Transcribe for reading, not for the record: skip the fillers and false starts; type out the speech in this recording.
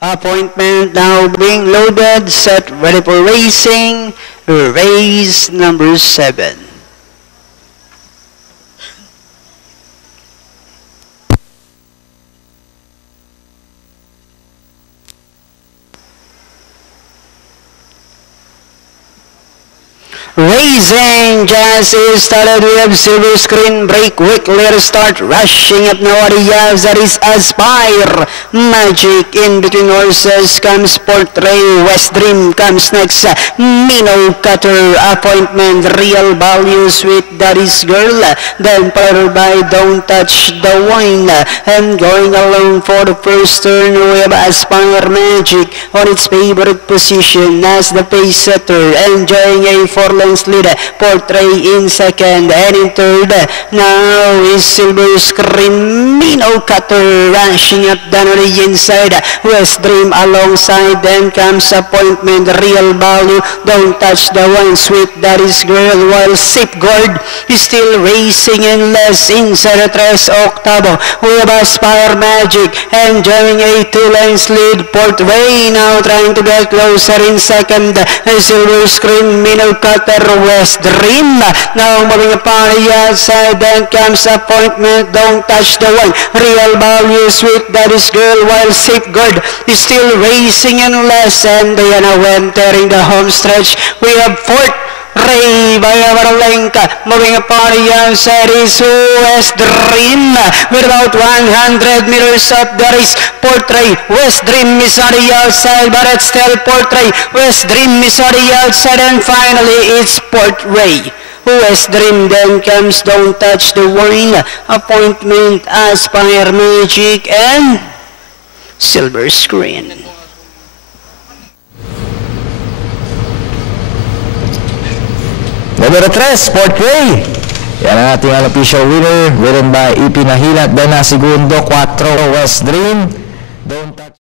Appointment now being loaded, set, ready for racing. Race number 7. Racing just is started. We have silver screen break quick clear start rushing up now. Yes, that is Aspire Magic. In between horses comes Portray. West Dream comes next. Mino Cutter. Appointment Real Value Sweet Daddy's Girl. Then followed by Don't Touch the Wine. And going along for the first turn, we have Aspire Magic on its favorite position as the pace setter, enjoying a 4 lead. Portray in second, and in third now is Silver Screen. Mino Cutter rushing up down on the inside. West Dream alongside, then comes Appointment Real Value. Don't Touch the One, Sweet Daddy's Girl, while Safeguard is still racing in less inside the 3 Octavo. We have Aspire Magic enjoying a 2 lengths lead. Portray now trying to get closer in second. Silver Screen, Mino Cutter, West Dream now moving upon the outside. Then comes Appointment Don't Touch the One, Real Value, Sweet Daddy's Girl, while Safeguard is still racing in less, and they are now entering the home stretch. We have fourth Ray by Avarolenka moving upon the outside is West Dream with about 100 meters up. There is Portray. West Dream is on the outside, but it's still Portray. West Dream is on the outside, and finally it's Portray. West Dream, then comes Don't Touch the Wine, Appointment Aspire Magic, and Silver Screen. Numero 3, Portray. Yan ang ating unofficial winner, ridden by EP Nahilat. Then na segundo, 4, West Dream. Don't Touch.